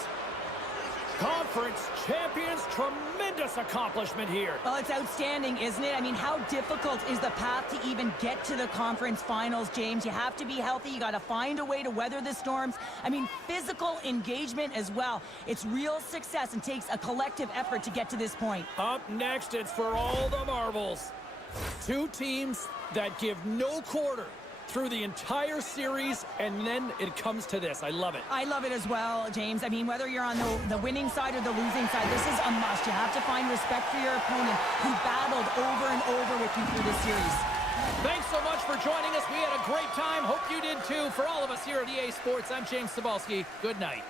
Conference champions, tremendous accomplishment here. Well, it's outstanding, isn't it? I mean, how difficult is the path to even get to the conference finals, James? You have to be healthy. You got to find a way to weather the storms. I mean, physical engagement as well. It's real success and takes a collective effort to get to this point. Up next, it's for all the marbles. Two teams that give no quarter through the entire series, and then it comes to this. I love it. I love it as well, James. I mean, whether you're on the winning side or the losing side, this is a must. You have to find respect for your opponent who battled over and over with you through this series. Thanks so much for joining us. We had a great time. Hope you did too. For all of us here at EA Sports, I'm James Cebulski. Good night.